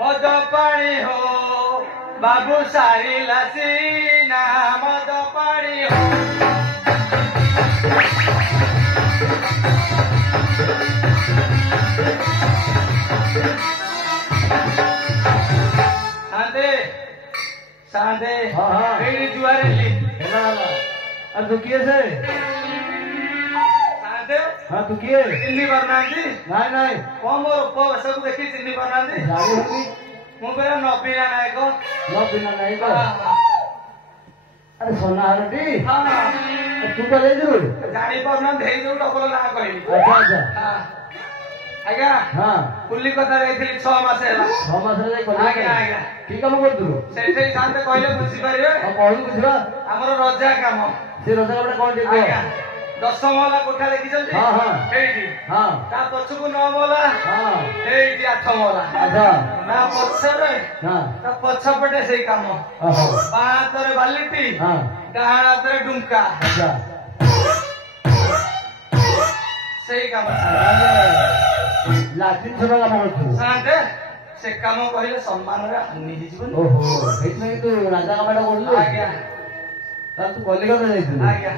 मद पानी हो बाबू सारी लसीना मद पानी हो सांदे सांदे मेरी जुआरे ली अब तू किए से सांदे हाँ तू किए चिन्नी बनाती नहीं नहीं कम और सब देखी चिन्नी बनाती जारी होगी ମୁଁ କହିଲା ନବୀନା ନାୟକ नबीना नहीं कर अरे सोना आरती ହଁ तू तो ले जरूर ଜାଣିପାରୁନାହାନ୍ତି ହେଇ ଯୋଉ ଡବଲ ନାଁ କହିଲି अच्छा अच्छा ଆଜ୍ଞା हाँ କଲିକତା ଯାଇଥିଲି 6 ମାସ ହେଲା 6 मास रे ଆଜ୍ଞା ଆଜ୍ଞା की काम करतु ସେଠି ସାନ୍ତେ କହିଲେ ବୁଝିପାରିବେ ଆଉ କହିଲୁ ବୁଝିବା ଆମର ରଜା କାମ ସେ ରଜା କାମଟା କଣ ଟିକେ ଆଜ୍ଞା 10 ମହଲା କୋଠା ଦେଖିଛନ୍ତି ହଁ ହଁ ସେଇଠି ହଁ ତା ପଛକୁ 9 ମହଲା ହଁ ସେଇଠି 8 ମହଲା अच्छा ତା ପଛରେ हाँ ତା ପଛପଟେ ସେଇ କାମ ओहो ବାଁ ହାତରେ ବାଲିଟି हाँ ଡାହାଣ ହାତରେ ଡୁଙ୍କା अच्छा ସେଇ କାମ लाटिन छोटा काम करतु ସାନ୍ତେ ସେ କାମ କହିଲେ ସମ୍ମାନରେ ହାନି ହେଇଯିବନି ओहो ସେଇଥିପାଇଁ ତୁ ରାଜା କାମଟା କରୁଛୁ ଆଜ୍ଞା ତାହେଲେ ତୁ କଲିକତା ଯାଇଥିଲୁ ଆଜ୍ଞା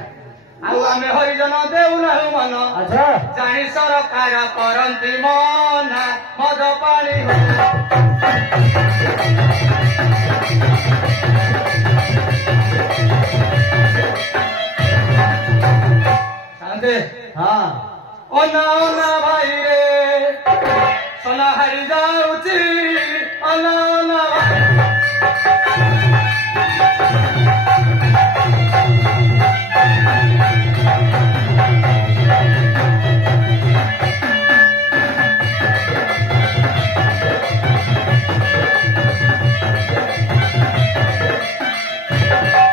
ଆଉ ଆମେ ହରିଜନ ଦେଉନାହୁଁ ମନ ଆଚ୍ଛା ଜାଣି ସରକାର କରନ୍ତି ମନା ମଦ ପାଣି ସାନ୍ତେ हाँ ଅନା ଅନା ଭାଇରେ সোনা হারি যাଉଛି ଅନା ଅନା ଭାଇ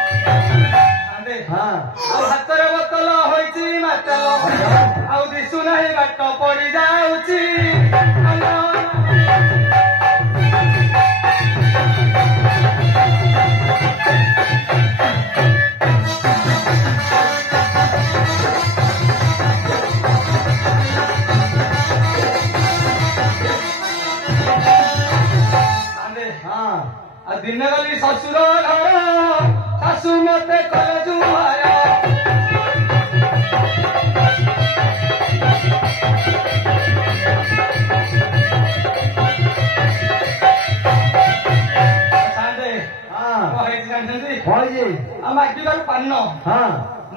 ସାନ୍ତେ हाँ ଆଉ ହାତରେ ବୋତଲ ହୋଇଛି ମାତଲ ଆଉ ଦିଶୁ ନାହିଁ ବାଟ ପଡି ଯାଉଛି ଅନା ଅନା ସାନ୍ତେ हाँ ଆଉ ଦିନ ଗଲି ଶ୍ୱଶୁର ଘର ଶାଶୁ ମତେ କଲେ ଜୁହାର ସାନ୍ତେ हाँ କଣ ହେଇଛି ଜାଣିଛନ୍ତି कौन जी ଆଉ ମାଗିବାରୁ ପାନ हाँ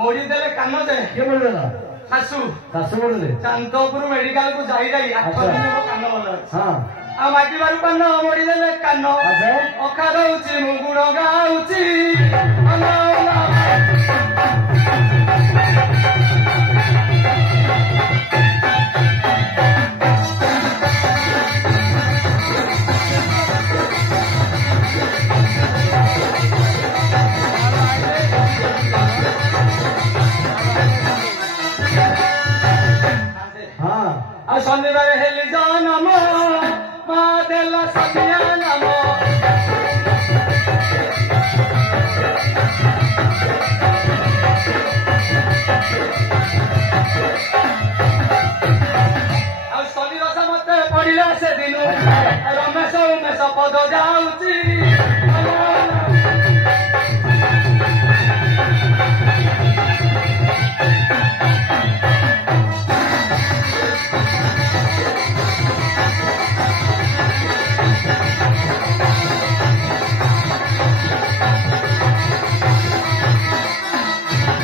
ମୋଡି ଦେଲେ କାନ ଯେ କିଏ ବୋଲିଦେଲା ଶାଶୁ ଶାଶୁ ବୋଲିଲେ ଚାନ୍ଦପୁର ମେଡିକାଲ କୁ ଯାଇ 8 ଆଚ୍ଛା। ଦିନ ମୋ କାନ ଭଲ ଅଛି ହଁ ଆଉ ମାଗିବାରୁ ପାନ ମୋଡି ଦେଲେ କାନ ଆଚ୍ଛା ଅଖା ଦଉଛି ମୁଁ ଗୁଣ ଗାଉଛି ଅନା ଅନା ହଁ ଆଉ ଶନିବାର ହେଲି ଜନମ ମା ଦେଲା ସନ୍ଧ୍ୟା ନାମ ଆଉ ଶନି ରସ ମତେ ପଡିଲା ସେଦିନ ରମେଶ ଉମେଶ ପଦ ଯାଉଛି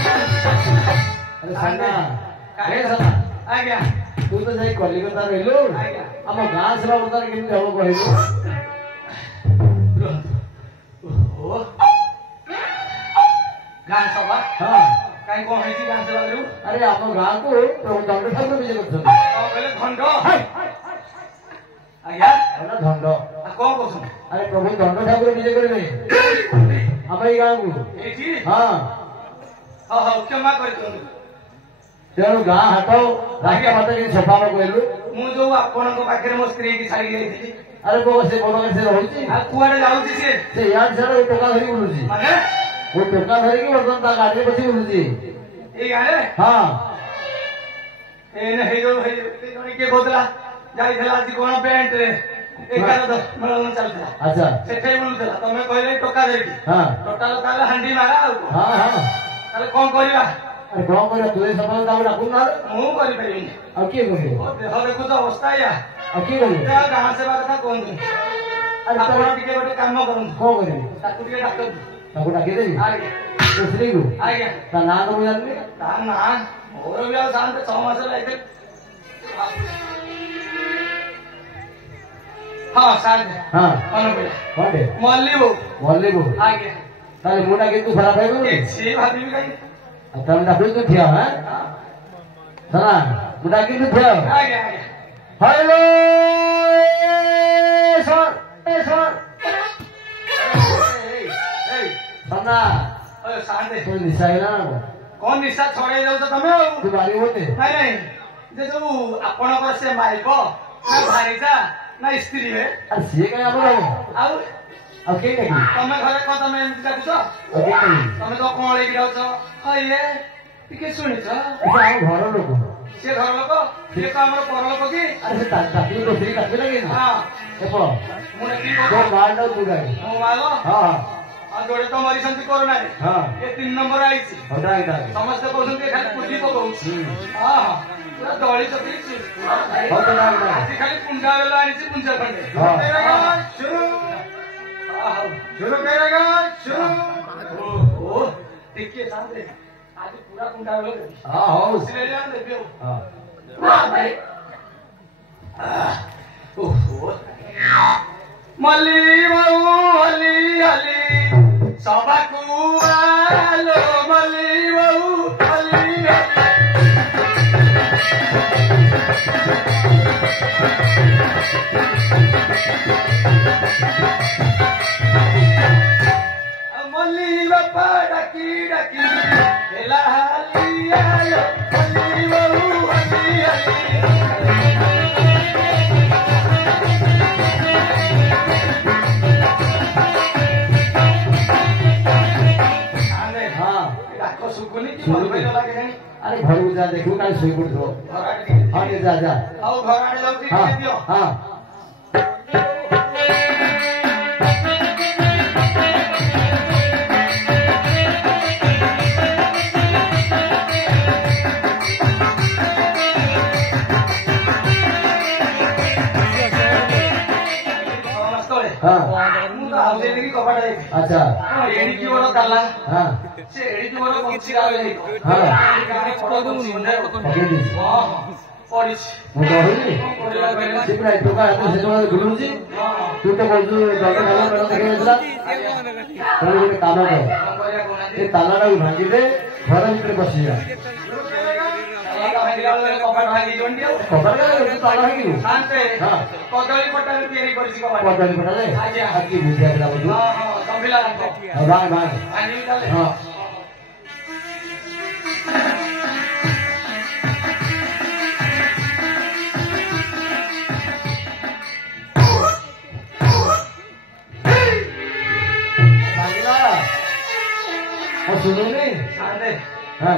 ଆରେ ସାନା ଏ ସାନା ଆଜ୍ଞା ତୁ ତ ଯାଇ କଲିକତା ରହିଲୁ ଆଜ୍ଞା ଆମ ଗାଁ ସେବା ବର୍ତ୍ତମାନ କେମିତି ହବ କହିଲୁ ଓହୋ ଗାଁ ସଭା ହଁ କାହିଁ କଣ ହେଇଛି ଗାଁ ସଭା ଯୋଉ ଆରେ ଆମ ଗାଁକୁ ପ୍ରଭୁ ଦଣ୍ଡ ଠାକୁର ବିଜେ କରୁଛନ୍ତି କଣ କହିଲେ ଖଣ୍ଡ ଆଜ୍ଞା ହେଲା ଦଣ୍ଡ ଆଉ କଣ କରୁଛନ୍ତି ଆରେ ପ୍ରଭୁ ଦଣ୍ଡ ଠାକୁର ବିଜେ କରିବେ ଆମ ଏଇ ଗାଁକୁ ଏଇଠି ହଁ ହଉ ହଉ କ୍ଷମା କରିଦିଅନ୍ତୁ ତେଣୁ ଗାଁ ହାଟ ରାସ୍ତା ଫାଟ କେମିତି ସଫା ହବ କହିଲୁ ମୁଁ ଯୋଉ ଆପଣଙ୍କ ପାଖରେ ମୋ ସ୍ତ୍ରୀ କି ଛାଡିକି ଯାଇଥିଲି ଆରେ ବୋ ସେ ବଡ ଗାଡି ସେ ରହୁଛି ଆଉ କୁଆଡେ ଯାଉଛି ସିଏ ସେ ଇଆଡେ ସିଆଡେ ଟୋକା ଧରି ବୁଲୁଛି ମାନେ ଓ ଟୋକା ଧରିକି ବର୍ତ୍ତମାନ ତା ଗାଡିରେ ବସି ବୁଲୁଛି ଏଇ ଗାଁରେ ହଁ ଏଇନେ ହେଇଯାଉ ଜଣେ କିଏ କହୁଥିଲା ଯାଇଥିଲା ଆଜି କଣ ପ୍ୟାଣ୍ଟରେ 11 ମେଳନ ଚାଲୁଥିଲା ଆଚ୍ଛା ସେଠି ବୁଲୁଥିଲା ତମେ କହିଲେ ଟୋକା ଧରିକି ହଁ ଟୋଟାଲ ତାହେଲେ ହାଣ୍ଡି ମାରା ଆଉ କଣ? ହଁ ହଁ ତାହେଲେ କଣ କରିବା ଆରେ କଣ କରିବା ତୁ ଏ ସଫଳ ତାକୁ ଡାକୁନ ନହେଲେ ମୁଁ କରିପାରିବିନି ଆଉ କିଏ କରିବ ମୋ ଦେହ ଦେଖୁଛ ଅବସ୍ଥା ଏଇଆ ଆଉ କିଏ କରିବ ଗାଁ ସେବା କଥା କୁହନ୍ତୁ ଆରେ ଆପଣ ଟିକେ ଗୋଟେ କାମ କରନ୍ତୁ କଣ କରିବି ତାକୁ ଟିକେ ଡାକନ୍ତୁ ତାକୁ ଡାକିଦେବି ଆଜ୍ଞା ତୋ ସ୍ତ୍ରୀକୁ ଆଜ୍ଞା ତା ନାଁ ତ ମୁଁ ଜାଣିନି ତା ନା ମୋର ବି ଆଉ ସାନ୍ତେ 6 ମାସ ଲାଗିଥିଲେ ହଁ ସାନ୍ତେ ହଁ ମନେ ପଡ଼ିଲା କଣଟେ ମଲ୍ଲି ବୋଉ ମଲ୍ଲିକୁ ଆଜ୍ଞା ତାହେଲେ ମୁଁ ଡାକି ତୁ ଖରାପ ପାଇବୁ କିଛି ଭାବିବି କାହିଁକି ଆଉ ତମେ ଡାକୁଛୁ ତୁ ଠିଆ ହଁ ଶୁଣା ମୁଁ ଡାକି ତୁ ଠିଆ ଆଜ୍ଞା ଆଜ୍ଞା ହ୍ୟାଲୋ ସର୍ ଶୁଣା ସାନ୍ତେ ତୁ ନିଶା ହେଇଗଲା ନା କଣ ନିଶା ଛଡେଇ ଯାଉଛ ତମେ ଆଉ ତୁ ବାରି ବୋତେ ନାଇଁ ନାଇଁ ଯେ ଯୋଉ ଆପଣଙ୍କର ସେ ମାଇପ ନା ଭାରିଜା ନା ସ୍ତ୍ରୀ ହେ ଆରେ ସିଏ କାଇଁ ଆମର ହବ ଆଉ ଆଉ କେହି ଡାକିବି ତମେ ଘରେ କଣ ତମେ ଏମିତି ଡାକୁଛ ଆଉ କେହି ଡାକିବି ତମେ ତ କଣ ହେଇକି ଯାଉଛ ହଁ ଇଏ ଟିକେ ଶୁଣିଛ ଆମ ଘର ଲୋକ ସିଏ ଘର ଲୋକ ସିଏ ତ ଆମର ପର ଲୋକ କି ଆରେ ସେ ଡାକିବି ତୋ ସ୍ତ୍ରୀ ଡାକିବି ନା କେହି ହଁ ଏପ ମୁଁ ନେବି ତୋ ମାଟା ତୁ ଡାକି ମୋ ମାଲ ହଁ ଆଉ ଯୋଡ଼େ ତ ମରିଛନ୍ତି କରୋନାରେ ହଁ ଏ 3 ନମ୍ବର ଆଇଛି ହଉ ଡାକି ଡାକି ସମସ୍ତେ କହୁଛନ୍ତି ଖାଲି କୁଟି ପକଉଛି ହଁ ହଁ ପୁରା ଦଳି ଚକେଇଛି ହଉ ତ ଡାକି ଡାକି ଆଜି ଖାଲି କୁଣ୍ଡା ବେଲ ଆଣିଛି ପୁଞ୍ଜା ଖଣ୍ଡେ ହଁ। ଓହୋ ଟିକେ ସାନ୍ତେ ଆଜି ପୁରା କୁଣ୍ଡା ବେଲ ଦେବି ହଁ ହଉ ବସିଲେ ଦେବି ଆଉ ହଁ ଓହୋ ମଲ୍ଲି ବାବୁ ହଲି ହଲି ସବାକୁ ଆଲୋ ମଲ୍ଲି ବାବୁ ହଲି ହଲି ମଲ୍ଲି ବାପା ଡାକି ଡାକି ହେଲା ହାଲି ଆଲୋ ମଲ୍ଲି ବାବୁ ହଲି ହଲି ହଁ ଡାକ ଶୁଭୁନି କି ଭଲ ପାଇଲା ଲାଗେ ଜାଣି ଆରେ ଘରକୁ ଯା ଦେଖିବୁ କାଲି ଶୋଇ ପଡିଥିବ ଘର ଆଡେ ଟିକେ ହଁ ଟିକେ ଯା ଯା ଆଉ ଘର ଆଡେ ଯାଉଛି ହଁ ଟିକେ ଦିଅ ହଁ ହଁ ମୁଁ ତ ଆଉ ଦେଇକି କବାଟ ଯାଇଥିଲି ଆଚ୍ଛା ଏଣିକି ବଡ ତାଲା ହଁ ସେ ଏଡ଼ିକି ବଡ କଞ୍ଚି ଗାଳି ହଁ ପଡିଛି ମୁଁ କହିଲି ସେ ପୁରା ଟୋକା ସେତେବେଳେ ବୁଲୁଛି ତୁ ତ କହୁଛୁ ଦଣ୍ଡ ଭଲ ମେଳ ଦେଖେଇଥିଲା ତାହେଲେ ଗୋଟେ କାମ କର ଏ ତାଲାଟାକୁ ଭାଙ୍ଗିଦେ ଘର ଭିତରେ ବସିଯା କବାଟ ଭାଙ୍ଗି ଦିଅନ୍ତି ଆଉ କବାଟ ତାଲା ଭାଙ୍ଗିବୁ ଶାନ୍ତେ ହଁ କଦଳୀ ପଟାରେ ତିଆରି କରିଛି କବାଟ କଦଳୀ ପଟାରେ ଆଜ୍ଞା। କି ବୁଝିଆ ପିଲା ବୋଧୁ ହଁ ହଁ ସମ୍ଭିଲା ରଙ୍ଗ ଭାଗ ଭାଗ ଭାଙ୍ଗିବି ତାହେଲେ ହଁ ଭାଙ୍ଗିଲା ଶୁଣୁନି ଶାନ୍ତେ ହଁ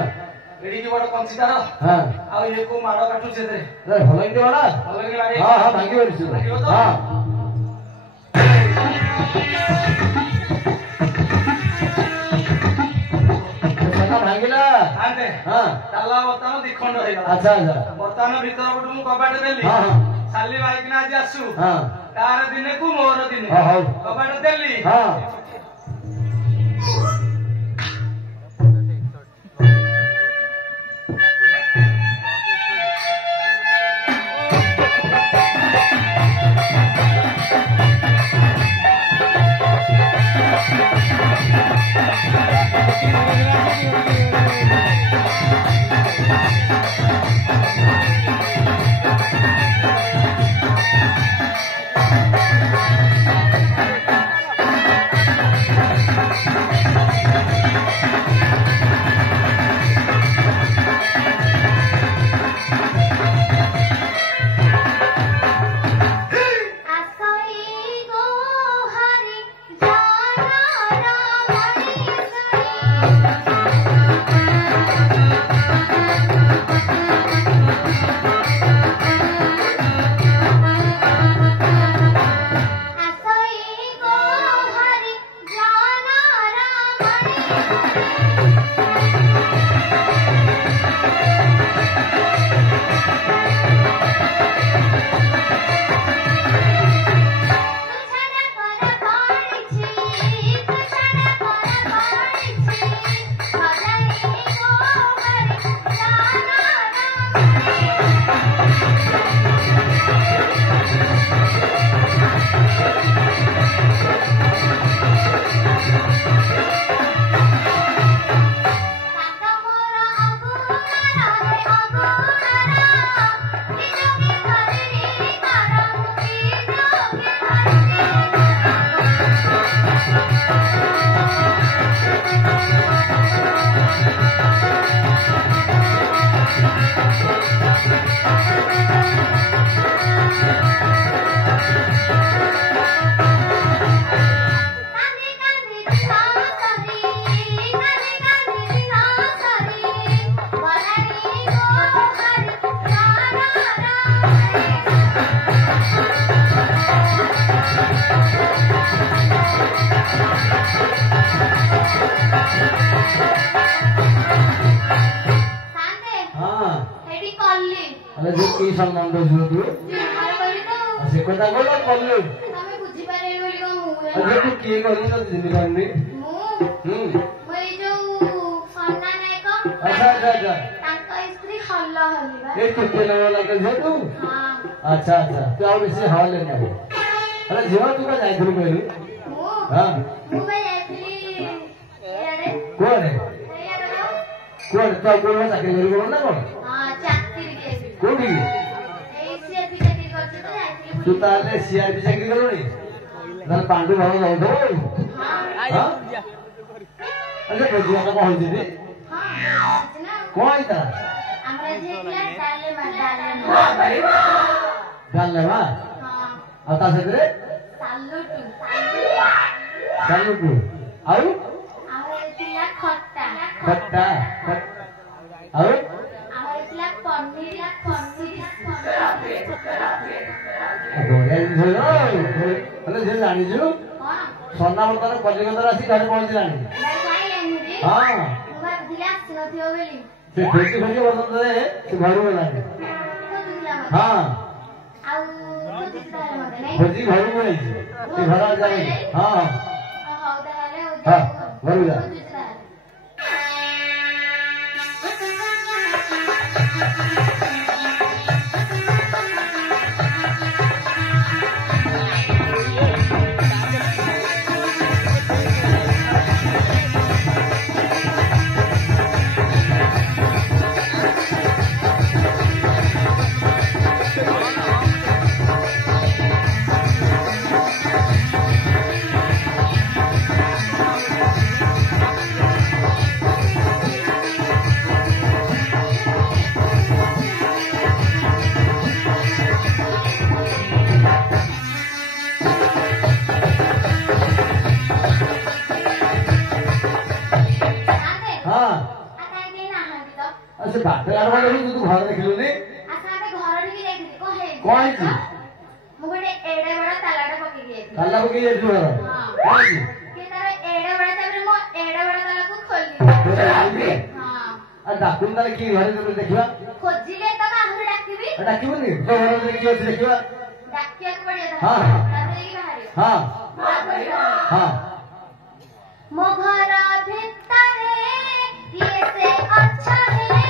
ଏଡ଼ିକି ବଡ କଞ୍ଚି ତାର ହଁ ଆଉ ଇଏ କୋଉ ମାଡ଼ କାଟୁଛି ସେଥିରେ ଭଲ ହେଇଛି ବାଡ଼ା ଭଲ କି ମାରି ହଁ ହଁ ଭାଙ୍ଗି ପାରୁଛୁ ଭାଙ୍ଗିବ ତ? ହଁ ଭାଙ୍ଗିଲା ଶାନ୍ତେ ହଁ ତାଲା ବର୍ତ୍ତମାନ ଦିଖଣ୍ଡ ହେଇଗଲା ଆଚ୍ଛା ଆଚ୍ଛା ବର୍ତ୍ତମାନ ଭିତର ପଟୁ ମୁଁ କବାଟ ଦେଲି ହଁ ହଁ ସାଲି ବାଇକିନା ଆଜି ଆସୁ ହଁ ତାର ଦିନକୁ ମୋର ଦିନେ ହଁ ହଉ କବାଟ ଦେଲି ହଁ की सम्बन्ध जुटु से कथा बोल कल्लु तमे बुझी पारे बोली को मु अरे तू की करू न जिनि करनी मैं जो सन्ना नायक अच्छा अच्छा अच्छा तांका स्त्री हल्ला हलिबा ए तू के लेवल के जे तू हां अच्छा अच्छा तू और बेसी हल ले ना अरे जीवा तू का जाई थरू कहलु मु हां मु जाईली एडे कोन है कोन तो कोन चाकरी करी कोन ना कोन हां चाकरी के कोठी ए सीआरपी चाकरी करछ तो जाईली तू ताले सीआरपी चाकरी करनी ना पांडु भाव जाऊ दो हां हां अरे तो जीवा का हो जे हां ना कोई ता हमरा जेला डाले डालवा हां आता से रे सालुटू चालू आउ हमरा तिला खट्टा खट्टा आउ हमरा तिला पनीर गोरे झोलो अरे जे जानी छु हां सोना बर्तन कलिकता आसी घर पहुंच जानी मैं काई लेनी रे हां मुगा दिला सुनथियो बेली से खोजी खोजी बर्तन दे तू घर में लानी तो दिला मत हां आउ तो दिला मत नहीं खोजी घर में नहीं तू घर आ जाए हां हां ताले हो हां घर जा बात यार वाले तू घर देखलु ने आसामे घर नी देखि को हे कोई छी मु गोटे एडे बड़ा तालाटा पकी दिए ताला पकी जे तू घर कोई छी के तारे एडे बड़ा तारे मो एडे बड़ा ताला को खोली हां आ डाकुन ताले की घर में देखिबा खोजिले त आहुर डाकिबी डाकिबनी तो घर में की अछि देखिबा डाकिया को पड़िया था हां तारे की बाहरी हां हां मो घर भितरे ये से अच्छा है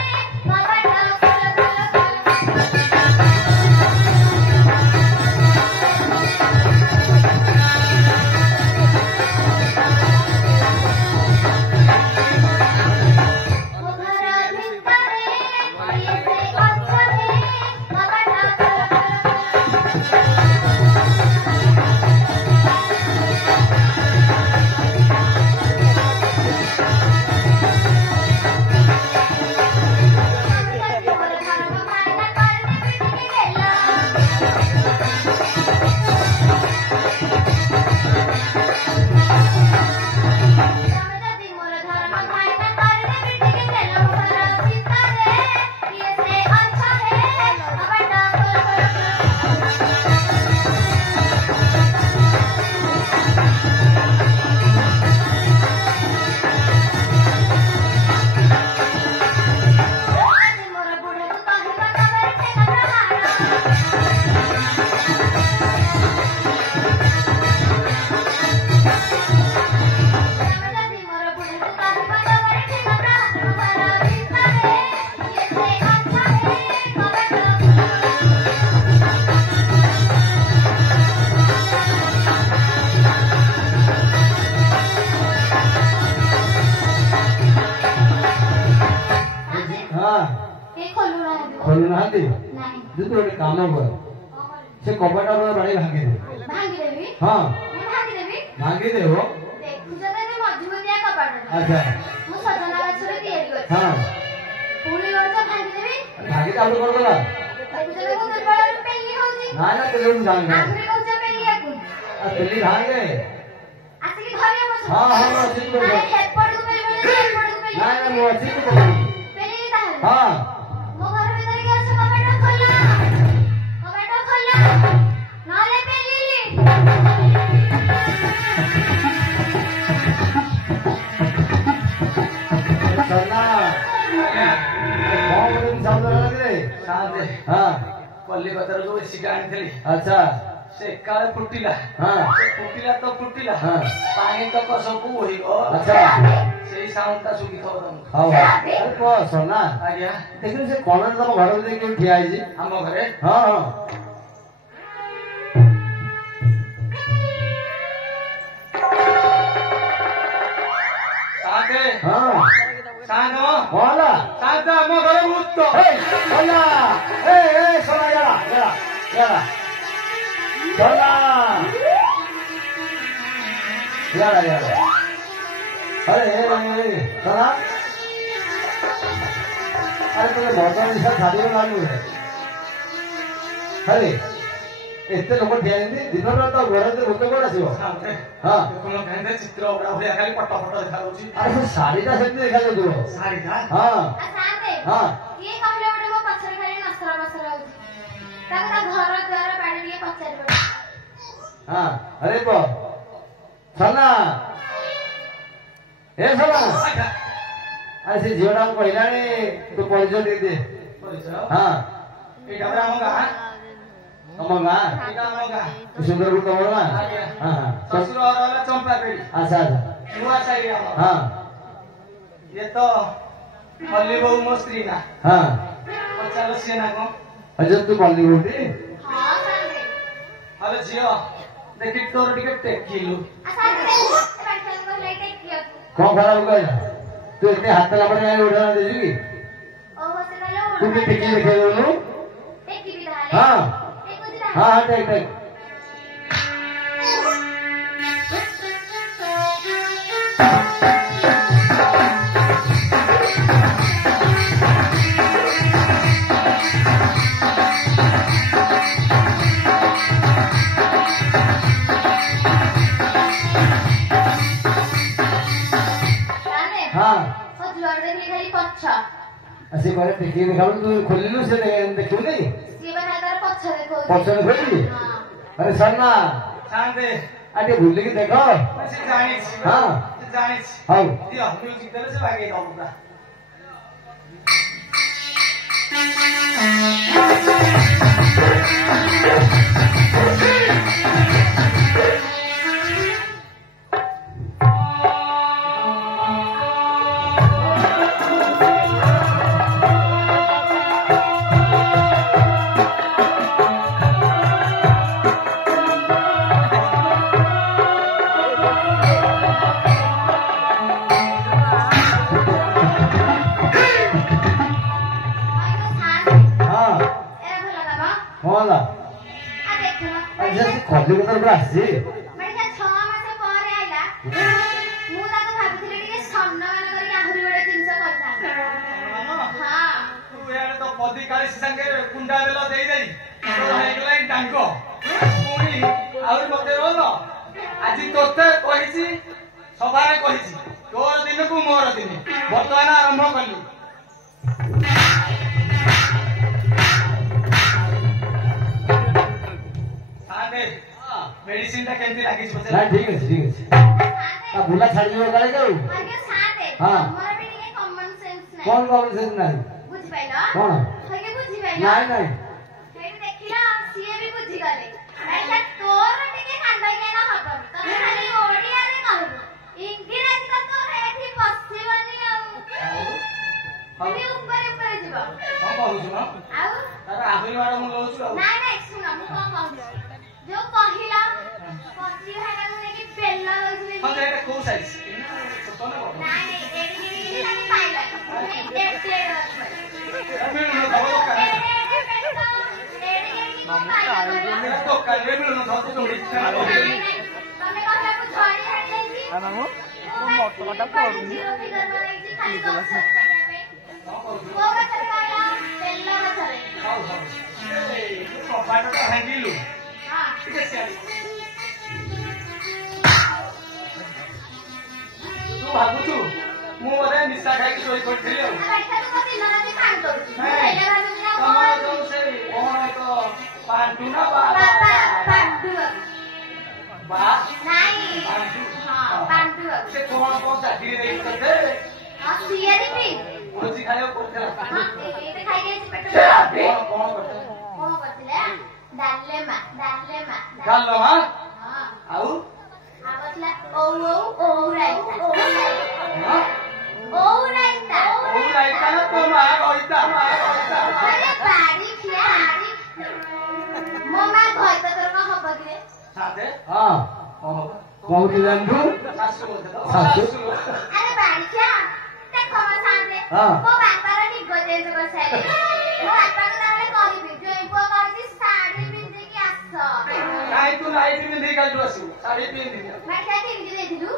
ତୁ ଗୋଟେ କାମ କର ସେ କବାଟ ବାଡି ଭାଙ୍ଗିଦେ ଭାଙ୍ଗିଦେବି ହଁ ମୁଁ ଭାଙ୍ଗିଦେବି ଭାଙ୍ଗିଦେବ ଦେଖୁଛ ତ ଏବେ ମଜବୁତିଆ କବାଟ ଆଚ୍ଛା ମୁଁ ସଜନା ଗଛରେ ତିଆରି କରିଛି ହଁ ପୁଣି ଗଛ ଭାଙ୍ଗିଦେବି ଭାଙ୍ଗିଦେ ଆଉ କଣ କଲା ଦେଖୁଛ ତ ମୁଁ ଦୁର୍ବଳରୁ ପେଲି ହଉଛି ନାଇଁ ନା ତେଲ ଭାଙ୍ଗେ ଆହୁରି କହୁଛ ପେଲିବାକୁ ତେଲି ଭାଙ୍ଗେ ଆସିକି ଧରିବ ବସ ହଁ ହଁ ମୁଁ ଅଛି ତୁ ଆରେ ହେପଟକୁ ପେଲିବନି ହେପଟକୁ ପେଲିବ ନାଇଁ ନା ମୁଁ ଅଛି ତୁ କହ ପେଲିଲି ତାହେଲେ ହଁ ମୋ ଘର ଭିତରେ କି ଅଛ କବାଟ ଖୋଲ ନହେଲେ ପେଲିଲି ସନା କଣ ଗୋଟେ ଶବ୍ଦ ଲାଗିଲେ ସାତେ ହଁ କଲିକତାରୁ ଯୋଉ ଏସିଟା ଆଣିଥିଲି ଆଚ୍ଛା ସେ କାଳେ ଫୁଟିଲା ହଁ ସେ ଫୁଟିଲା ତ ଫୁଟିଲା ହଁ ପାଣି ତକ ସବୁ ବୋହିବ ଆଚ୍ଛା ସେଇ ସାଉଣ୍ଡଟା ଶୁଭିଥିବ ତମକୁ ହଉ ଆରେ କହ ସନା ଆଜ୍ଞା ଦେଖିଲୁ ସେ କଣରେ ତମ ଘର ଭିତରେ କେଉଁ ଠିଆ ହେଇଛି ଆମ ଘରେ ହଁ ହଁ ସାତେ ହଁ ସାଙ୍ଗ କଣ ହେଲା ସାତେ ଆମ ଘରେ ଭୂତ Hey, hola! Hey, hey, sola, ya va, ya va, ya va. Sola! Ya va, ya va. अरे सोना अरे तुझे बहुत निशा छाड़ी लागू है अरे एते लोक ठिया दिन रात घर भूत कौन आसो ସାତେ हाँ ଦେଖୁନ କେମିତି ଚିତ୍ର ଗୁଡା ଭଳିଆ ଖାଲି ପଟ ପଟ ଦେଖାଯାଉଛି अरे से शाड़ीटा सेमती देखा जाउथो ଶାଢୀଟା हाँ ସାତେ हाँ କିଏ କହିଲେ ଗୋଟେ ମୋ ପଛରେ ଖାଲି ନସରା ବସରା ହଉଛି ତାକୁ ତା ଘର ଦ୍ୱାର ବାଡି ଟିକେ ପଚାରି ପଡେ हाँ अरे बो सोना ए सोना अरे से झीटा कहलानी तू परिचय दे दे ପରିଚୟ हाँ ଏଇଟା ପରା ଆମ ଗାଁ तुम गाँ ଏଇଟା ଆମ ଗାଁ सुंदरपुर तुम गाँ ଆଜ୍ଞା हाँ हाँ ଶ୍ୱଶୁର ଘର ହେଲା ଚମ୍ପାପେଡି अच्छा अच्छा ନୂଆ ସାହି ଆମର हाँ ଇଏ ତ ହଲି ବୋଉ ମୋ ସ୍ତ୍ରୀ ନା हाँ ପଚାର ସିଏ ନା କଣ अच्छा तू बॉली बोलती ହଁ ସାତେ હવે ଝିଅ ଦେଖି ତୋର ଟିକେ ଟେକିଲୁ ସାତେ ବାଡି କହିଲେ ଏଇଟା କିଏ कौन खराब कर तू इतने हाथ लपड़ में उठा दे जी ଓହୋ ସେ କହିଲେ तू भी टिकी लिखे बोलू ଦେଖିବି ତାହେଲେ हाँ ଦେଖୁଛି हाँ ତାହେଲେ हाँ टेक टेक ସାତେ हाँ ମୋ ଯୁଆଡେ ଦେଖିଲି ଖାଲି ପଛ ऐसे करे टिकी दिखा तू खोलिलु से देखिबु नहीं ସିଏ ବା ତାର ପଛ ଦେଖଉଛି पछने खोलिलु ହଁ अरे सन्ना ଶାନ୍ତେ आटे भूल के देखो ସେ ଜାଣିଛି हाँ ସେ ଜାଣିଛି हाउ ଦିଅ ମ୍ୟୁଜିକ୍ ଦେଲେ ସେ ବାଗେଇ ଦବ ପୁରା हाँ ଏରା ଭଲ କାମ कौन ला ଆ ଦେଖୁନ अरे जैसे खोली के तरफ आसी ମେଡିକା 6 ମାସ ପରେ ଆଇଲା ମୁଁ ତାକୁ ଭାବିଥିଲି ଟିକେ ସମ୍ମାନ କରିକି ଆହୁରି ଗୋଟେ ଜିନିଷ କରିଥାନ୍ତି ହଁ ତୁ ଇଆଡେ ତ ପଦି କାଳି ସାଙ୍ଗେ କୁଣ୍ଡା ବେଲ ଦେଇ ଦେଇ ତୋର ହେଇଗଲା ଡାଙ୍ଗ ପୁଣି ଆହୁରି ମତେ ରୋଲ ଆଜି ତୋତେ କହିଛି ସଭାରେ କହିଛି ତୋର ଦିନକୁ ମୋର ଦିନ ବର୍ତ୍ତମାନ ଆରମ୍ଭ କଲି ସାଙ୍ଗେ ମେଡିସିନ ଟା କେମିତି ଲାଗିଛି ना ପଚାର ठीक है ठीक है ସାତେ आ भूला छाड़ी में करे जाऊ ଆଜ୍ଞା ସାତେ ହଁ। ମୋର ବି ଟିକେ କମନ ସେନ୍ସ ନାହିଁ कौन कौन से नहीं ବୁଝିପାଇଲ କଣ? ଆଜ୍ଞା ବୁଝିପାଇଲ नहीं नहीं ସେଇଠି ଦେଖିଲ ସିଏ ବି ବୁଝିଗଲେ ଆଚ୍ଛା ତୋର ଟିକେ କାଣ୍ଡ ଜ୍ଞାନ ହବନି ତମେ ଖାଲି ଓଡିଆରେ କହିବୁ ଇଂରାଜୀ ତ ତୋର ଏଠି ବସିବନି ଆଉ ଖାଲି ଉପରେ ଉପରେ ଯିବ କଣ କହୁଛୁ ମ ଆଉ ତାର ଆହୁରି ମାଡ ମୁଁ ଲଉଛୁ ଆଉ ନାଇଁ ନାଇଁ ଶୁଣ ମୁଁ କଣ କହୁଛି ଯୋଉ କହିଲ ପତି ଭାଇଟାକୁ ନେଇକି ବେଲ ଦଉଥିଲି ହଁ ଯେ ଏଟା କୋଉ ସାଇଜ ଛୋଟ ନା ବଡ ନାଇଁ ନାଇଁ ଏଡିକି ଖାଲି ପାଇଲା ଏଡେ ମିଳୁନ ଦବ ଦରକାର ଦୋକାନରେ ମିଳୁନଥିବ ତୁ ଦୌଡ଼ିକି ନାଇଁ ନାଇଁ ତମେ କହିଲା ମୁଁ ଝଡି ହାଡି ଯାଇଛି ମାମୁ ମୁଁ ମୋଟରଟା ପଡୁନି ଖାଲି ଗଛ କରିବା ପାଇଁ କୋଉ ଗଛରେ କହିଲ ବେଲ ଗଛରେ କବାଟଟା ଭାଙ୍ଗିଲୁ ହଁ ଟିକେ ସିଆଡେ ତୁ ଭାବୁଛୁ ମୁଁ ବୋଧେ ନିଶା ଖାଇକି ଶୋଇ ପଡିଥିଲି ଆଉ ବାଡ଼ିଟା ତୁ ଦିନ ରାତି କାମ କରୁଛୁ ମୁଁ ନାଇଁ, ଏଇଟା ଭାବୁଛି ନା ତମର କଣ ଯୋଉ ସେଇ କଣ ଏକ ପାଣ୍ଡୁ ନା ବାବା ପାଣ୍ଡୁ ବା ନାଇଁ ପାଣ୍ଡୁ ହଁ ପାଣ୍ଡୁ ସେ କଣ ଚାକିରି ଦେଇଛି ତତେ ହଁ ସିଏ ବି ଭୋଜି ଖାଇବାକୁ କରୁଥିଲା ହଁ ଏଇଟା ଖାଇଯାଇଛି ପେଟ କଣ କରୁଥିଲା କଣ କରିଥିଲେ ଡାଲେମା ଡାଲମା ହଁ ଆଉ ଆଉ କରିଥିଲା ଓଉ ରାଇତା ଓଉ ରାଇତା କୋଉ ରାଇତା ନା ତୋ ମା ରହିତା ଆରେ ବାଡ଼ି ଖିଆ ମୋ ମା ଘଇତା ତୋର କଣ ହବ କି ରେ ସାଥେ ହଁ କହୁଥିଲେ ଜାଣିଛୁ ଶାଶୁ ବୋଧେ ତ ଶାଶୁ? ଆରେ ବାଡ଼ି ଖିଆ ଦେଖ ମୋ ସାଙ୍ଗେ ହଁ। ମୋ ବାପାର ନିଗ ଚେଞ୍ଜ କରିସାରିଲେ ମୋ ବାପାକୁ ତାହେଲେ କହିବି ଜୟ ପୁଅ କହିଛି ଶାଢୀ ପିନ୍ଧିକି ଆସ କାହିଁ ତୁ ନାଇଟି ପିନ୍ଧିକି କାଲିଠୁ ଆସିବୁ ଶାଢୀ ପିନ୍ଧିକି ବାଡ଼ି ଖିଆ କିଣିକି ଦେଇଥିଲୁ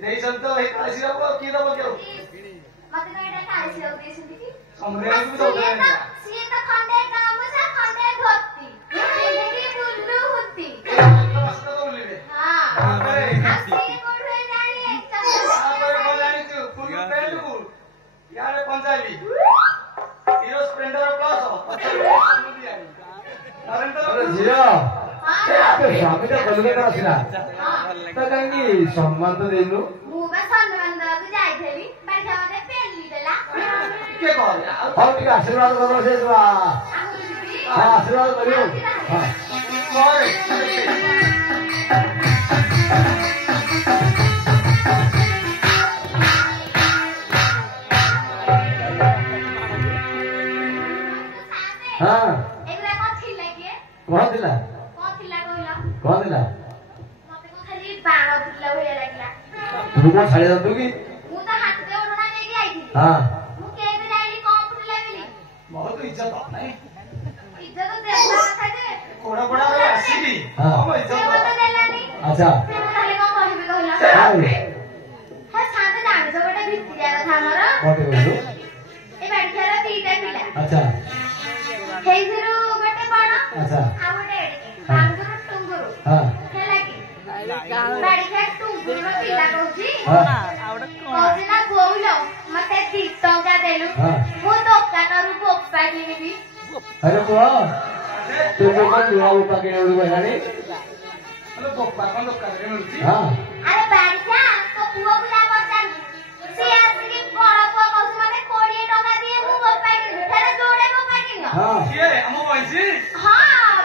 ଦେଇଛନ୍ତି ତ ଏଇ କାଳିଶୀ ବାବୁ ଆଉ କିଏ ଦବ କି ଆଉ ମତେ ତ ଏଇଟା କାଳିଶୀ ବାବୁ ଦେଇଛନ୍ତି କି ସମୁଦ୍ରକୁ ବି ସିଏ ତ ଖଣ୍ଡେ ଗାମୁଛା ଖଣ୍ଡେ ଧୋତି ପିନ୍ଧିକି ବୁଲୁ ହୁତି ବୁଲିବେ ହଁ ତାପରେ ଆଉ ସିଏ କୋଉଠୁ ଜାଣିଲେ ତାପରେ କଣ ଜାଣିଛୁ ଫୁଲ ପେଣ୍ଟକୁ ଇଆଡେ ପଞ୍ଜାବୀ ହିରୋ ସ୍ପ୍ଲେଣ୍ଡର ପ୍ଲସ ଆରେ ଝିଅ ତୋ ସ୍ୱାମୀଟା କଲିକତା ଆସିଲା ତ କାହିଁକି ସମ୍ମାନ ତ ଦେଇନୁ ମୁଁ ବା ସମ୍ମାନ ଦବାକୁ ଯାଇଥିଲି ବାଡ଼ିଆ ମତେ ପେଲି ଦେଲା ଟିକେ କରେ ଆଉ ହଉ ଟିକେ ଆଶୀର୍ବାଦ କର ସେ ଆହୁରି ଯିବି ହଁ ଆଶୀର୍ବାଦ କରିବୁ ହଁ କରେ ହଁ ଏଗୁଡା କଣ ଥିଲା କିଏ କଣ ଥିଲା କଣ ଥିଲା କହିଲ କଣ ଥିଲା ମତେ କଣ ଖାଲି ବାଣ ଫୁଟିଲା ଭଳିଆ ଲାଗିଲା ତୁ କଣ ଛାଡି ଯାଉଛୁ କି ମୁଁ ତ ହାତରେ ଓଢଣା ନେଇକି ଯାଇଥିଲି ହଁ ମୁଁ କେବେ ଜାଣିଲି କଣ ଫୁଟିଲା ବୋଲି ବହୁତ ଇଜ୍ଜତ ନାଇଁ ଇଜ୍ଜତ ଦେବା କଥା ଯେ କୋଡା କୋଡାରେ ଆସିକି ହଁ। କମ ସେ ଇଜ୍ଜତ ମତେ ଦେଲାନି ଆଚ୍ଛା ମୁଁ ତାହେଲେ କଣ କହିବି କହିଲ ଆଉ ହେ ସାଙ୍ଗ ଜାଣିଛ ଗୋଟେ ଭିତିରିଆ କଥା ଆମର କଣ କହିଲୁ ଏ ବାଡ଼ିଖିଆର ଦିଟା ପିଲା ଆଚ୍ଛା ସେଇଥିରୁ ଗୋଟେ ବଡ ଆଚ୍ଛା ଆଉ ଗୋଟେ ଏଡିକି ଭାଙ୍ଗୁରୁ ଟୁଙ୍ଗୁରୁ ହଁ ହେଲା କି ବାଡ଼ିଖିଆ ଟୁଙ୍ଗୁରୁର ପିଲା କହୁଛି ହଁ କହୁଛି ନା ବୋଉଲ ମତେ 2 ଟଙ୍କା ଦେଲୁ ହଁ। ମୁଁ ଦୋକାନରୁ ବୋପା କିଣିବି ଆରେ ପୁଅ ତୁ କଣ ନୂଆ ଉପା କିଣିବାକୁ କହିଲାଣି ହେଲେ ବୋପା କଣ ଦୋକାନରେ ମିଳୁଛି ହଁ ଆରେ ବାଡ଼ିଖିଆ ତୋ ପୁଅକୁ ଯା ପଚାରିବୁ ସିଏ ଆସିକି ବଡ ପୁଅ କହୁଛି ମତେ 20 ଟଙ୍କା ଦିଏ ମୁଁ ବୋପା କିଣିବି ଫେରେ ଯୋଉଡେ ବୋପା କିଣିବ ହଁ କିଏ ଆମ ବଇଁଶୀ ହଁ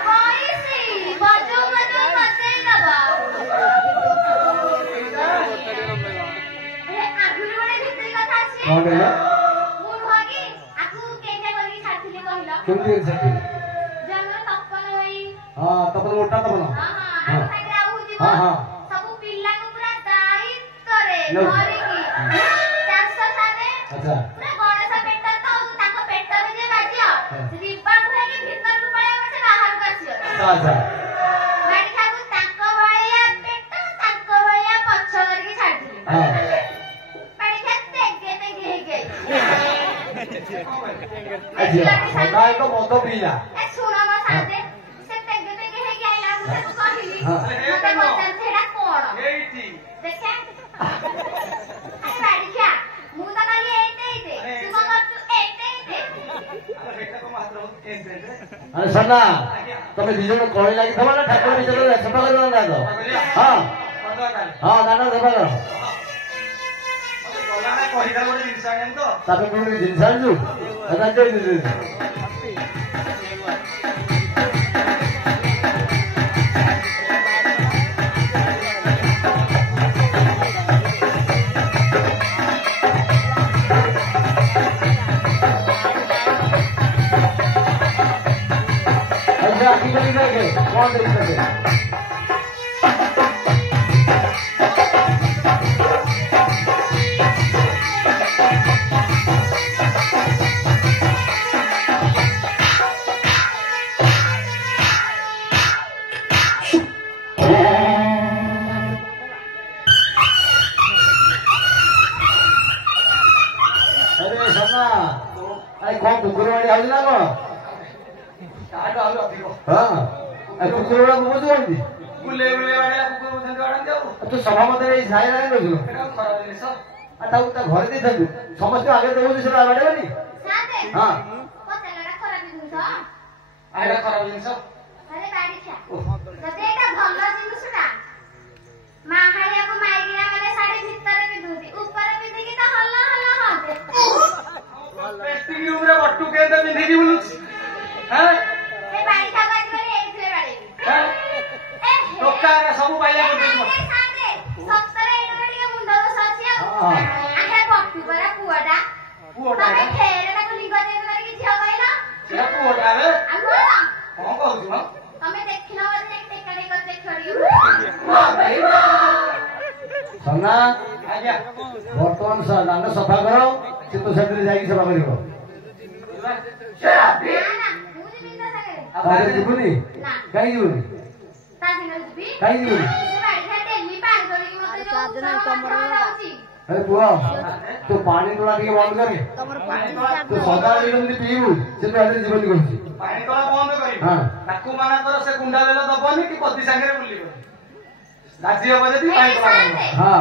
ବଇସି ବଜଉ ବଜଉ ବଜେଇ ଦବ ଏ ଆଗୁରୁ ଗୋଟେ ଭିତରି କଥା ଅଛି କଣ କହିଲ ମୁଁ ନୁହଁ କି ଆକୁ କେନ୍ତା କରିକି ଛାଡିଥିଲି କହିଲ କେମିତି ସେଠି ଯେ ଆମର ତପନ ଭାଇ ହଁ ତପନ ମୋଟା ତପନ ହଁ ହଁ ଆମ ସାଙ୍ଗରେ ଆଉ ଯିବ ହଁ, ହଁ। ସବୁ ପିଲାଙ୍କୁ ପୁରା ଦାୟିତ୍ୱରେ ନଉ। ଧରିକି ଚାଷ ସାରେ ଆଚ୍ଛା ପୁରା ଗଣେଶ ପେଟ ତ ତାଙ୍କ ପେଟରେ ଯେ ବାଜିବ ରିବାଟ ହେଇକି ଭିତରକୁ ପଳେଇବ ସେ ବାହାରକୁ ଆସିବ ଆଚ୍ଛା ବାଡ଼ିଖାକୁ ତାଙ୍କ ଭଳିଆ ପେଟ ତାଙ୍କ ଭଳିଆ ପଛ କରିକି ଛାଡିଥିଲି ହଁ ବାଡ଼ିଖା ତେଙ୍ଗେ ତେଙ୍ଗେ ହେଇକି ଝିଅ ସଦାଏ ତ ମଦ ପିଇଲା ଏ ଶୁଣ ମୋ ସାଙ୍ଗେ ସେ ତେଙ୍ଗେ ତେଙ୍ଗେ ହେଇକି ଆଇଲା ମୁଁ ତାକୁ କହିଲି ହଁ। ମତେ ପଚାରୁଛି ଏଇଟା କଣ ଏଇଠି ଦେଖେ ଆରେ ବାଡ଼ିଖିଆ ମୁଁ ତ କହିଲି ଏଇଟେ ତୁ କଣ କରୁଛୁ ଏଇଟେ ଆରେ ସେଇଟା କଣ ମାତ୍ର କେନ୍ଦ୍ରରେ ଆରେ ସନା ତମେ ଦି ଜଣ କଳି ଲାଗିଥିବ ନା ଠାକୁର ଭିତରେ ସଫା କରିବ ନା ଦାନ୍ତ ହଁ ହଁ ଦାନ୍ତ ସଫା କର ଗଲାବେଳେ କହିଲା ଗୋଟେ ଜିନିଷ ଆଣିବାକୁ ତ ତାପରେ କୋଉଠି ଜିନିଷ ଆଣିଛୁ ଆଚ୍ଛା ଆଖି କରି ଦେଖେ କଣ ଦେଖିତେ କୁକୁର ଗୁଡା ବୁଝୁ କହନ୍ତି ବୁଲେଇ ବୁଲେଇ ବାଡେଇଲା କୁକୁର ବୁଝନ୍ତି ବାଡନ୍ତି ଆଉ ତୁ ସଭା ମତେ ଏଇ ସାଇ ରାୟ ନେଉଛୁ ଏଟା ଖରାପ ଜିନିଷ ତାକୁ ତା ଘରେ ଦେଇଥାନ୍ତୁ ସମସ୍ତେ ଆଗେ ଦେଉଛି ସେଟା ବାଡେଇବନି ସାତେ ହଁ ପଚାରଟା ଖରାପ ଜିନିଷ ଏଟା ଖରାପ ଜିନିଷ ଆରେ ବାଡି ଖିଆ ଯଦି ଏଇଟା ଭଲ ଜିନିଷଟା ମାହାଳିଆକୁ ମାଇକିନା ମାନେ ଶାଢୀ ଭିତରେ ପିନ୍ଧୁଛି ଉପରେ ପିନ୍ଧିକି ତ ହଲ ହଲ ହଅନ୍ତେ ପେଷ୍ଟିଂ ରୁମରେ ବଟୁ କେତେ ପିନ୍ଧିକି ବୁଲୁଛି ହଁ ସେ ବାଡି ଖାଇବା ଆସିବନି ଏଇଥିରେ ବାଡେଇବି ଟୋକା ସବୁ ପାଇଲା ସାତେ ସତରେ ଏଇଟା ଟିକେ ମୁଣ୍ଡ ଦୋଷ ଅଛି ଆଉ ଆଖେ ପଟୁ ପରା ପୁଅଟା ପୁଅଟା ତମେ ଫେରେ ତାକୁ ଲିଙ୍ଗ ଦେଇ କରିକି ଝିଅ କହିଲ ସେଟା ପୁଅଟା ରେ ଆଉ କଣ କଣ କହୁଛୁ ମ ତମେ ଦେଖିନ ବୋଧେ ଟେକା ଟେକା ଦେଖିବ ସନା ଆଜ୍ଞା ବର୍ତ୍ତମାନ ଦାଣ୍ଡ ସଫା କର ସେ ତ ସେଥିରେ ଯାଇକି ସେବା କରିବ ନା ନା ମୁଁ ଯିବିନି ତା ସାଙ୍ଗରେ ତାହେଲେ ଯିବୁନି ନା କାହିଁ ଯିବୁନି ତା ସାଙ୍ଗରେ ଯିବି କାହିଁ ଯିବୁନି ସେ ବାଡି ଖାଇ ଡେଲି ପାଣି ତୋଳିକି ମତେ ଯୋଉ ଯାଉଛି ଆରେ ପୁଅ ତୁ ପାଣି ତୋଳା ଟିକେ ବନ୍ଦ କରେ ତୁ ସଦାବେଳେ ଯେମିତି ପିଇବୁ ସେ ତୁ ଏଥିରେ ଯିବନି କହୁଛି ପାଣି ତଳା ବନ୍ଦ କରିବି ହଁ। ତାକୁ ମାନା କର ସେ କୁଣ୍ଡା ବେଲ ଦବନି କି ପତି ସାଙ୍ଗରେ ବୁଲିବନି ରାଜି ହବ ଯଦି ପାଣି ତଳା ବନ୍ଦ କର। ହଁ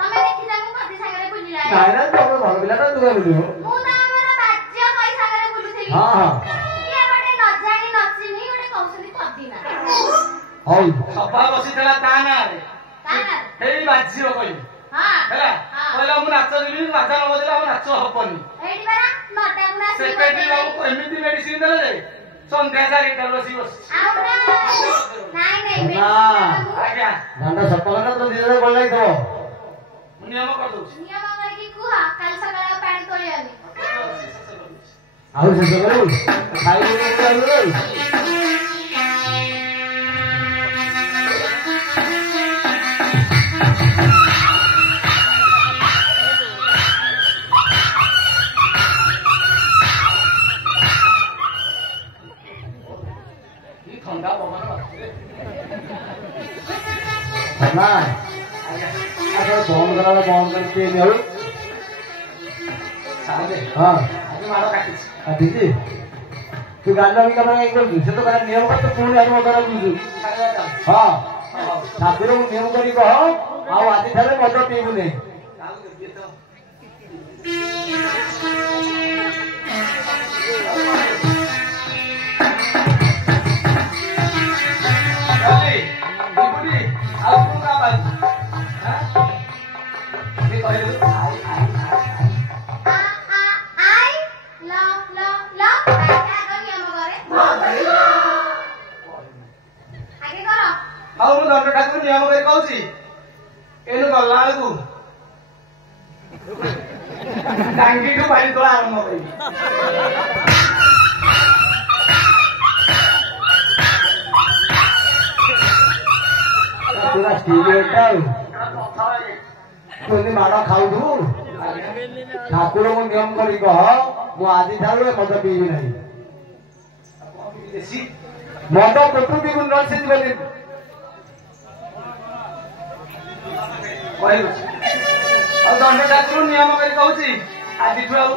ତମେ ଦେଖିଛ ମୁଁ ପତି ସାଙ୍ଗରେ ବୁଲିଲା ନାଇଁ ନା ତୁ ଆମର ଭଲ ପିଲାଟା ତୁ କାଇଁ ବୁଲିବ ମୁଁ ତ ଆମର ବାଜ୍ୟ ପଇ ସାଙ୍ଗରେ ବୁଲୁଥିଲି ହଁ ହଁ କିଏ ଗୋଟେ ନ ଜାଣି ନଚିନି ଗୋଟେ କହୁଛନ୍ତି ପଦିନା ହଉ ସଫା ବସିଥିଲା ତା ନାଁରେ ତା ନାଁ ହେଇ ବାଜିବ କହିବି ହଁ ହେଲା ହଁ କହିଲା ମୁଁ ନାଚ ଯିବି ନାଚ ନ ବଜିଲେ ଆଉ ନାଚ ହବନି ଏଇଠି ପରା ନଟାକୁ ନା ସେକ୍ରେଟାରୀ ବାବୁ ଏମିତି ମେଡିସିନ ଦେଲେ ଯେ ସନ୍ଧ୍ୟା 4ଟାରୁ ବସିକି ବସିଛି ଆଉ ନା ନାଇଁ ନାଇଁ ନା। ଆଜ୍ଞା ଦାଣ୍ଡ ସଫା କର ତ ଦିନରେ ଭଲ ଲାଗିଥିବ ମୁଁ ନିୟମ କରିଦଉଛି ନିୟମ କରିକି କୁହ କାଲି ସକାଳେ ଆଉ ପାଣି ତୋଳିବନି ଆଉ ଶେଷ କରିବୁ ଖାଇବୁ ଥଣ୍ଡା ପବନ ବାଜୁଛି। ନା ଆଜ୍ଞା ବନ୍ଦ କଲା ବନ୍ଦ କରିକି ନେଉ ସାରେ ହଁ ଆଜି ମାଡ଼ କାଟିଛି ଦିଦି ତୁ ଗାଡ଼ି ଲଗେଇ କାମ କାହିଁ କରୁଛୁ ସେ ତ କହିଲା ନିୟମ କର ତୁ ପୁଣି ଆଜି ମଦ ବୁଝୁ ହଁ ଠାକୁରଙ୍କୁ ନିୟମ କରି କହ ଆଉ ଆଜିଠାରୁ ମଦ ପିଇବୁନି ଆଉ ମୁଁ ଦଣ୍ଡ ଠାକୁର ନିୟମ କରି କହୁଛି ଏଇନୁ ଗଲା ବେଳକୁ ଟାଙ୍ଗିଠୁ ପାଣି ତୋଳା ଆରମ୍ଭ କରିବି ପୁରା ସ୍ଥିର ଆଉ ତୁ ମାଡ଼ ଖାଉଥିବୁ ଠାକୁରଙ୍କୁ ନିୟମ କରି କହ ମୁଁ ଆଜିଠାରୁ ମଦ ପିଇବି ନାହିଁ ମଦ ପେଟୁ ପିଇବୁ ନର୍ସି ଯିବେନି କହିବୁ ଆଉ ଦଣ୍ଡ ଠାକୁର ନିୟମ କରି କହୁଛି ଆଜିଠୁ ଆଉ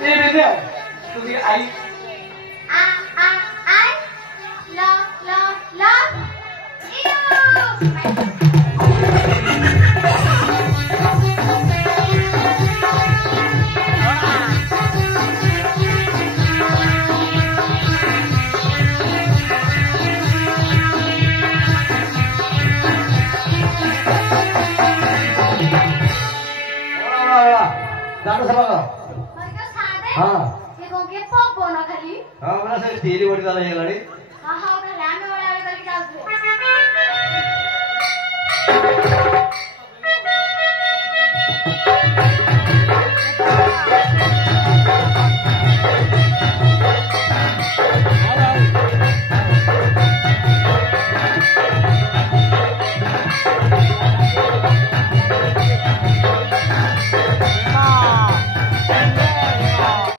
ପିଇବିନି ଆଉ ତୁ ଟିକେ ଆଇ ଦାଣ୍ଡ ସଫା କର ହଁ ହଁ ପୁରା ସେ ଷ୍ଟିଲ ବଡି ତାହେଲେ ହେଇଗଲାଣି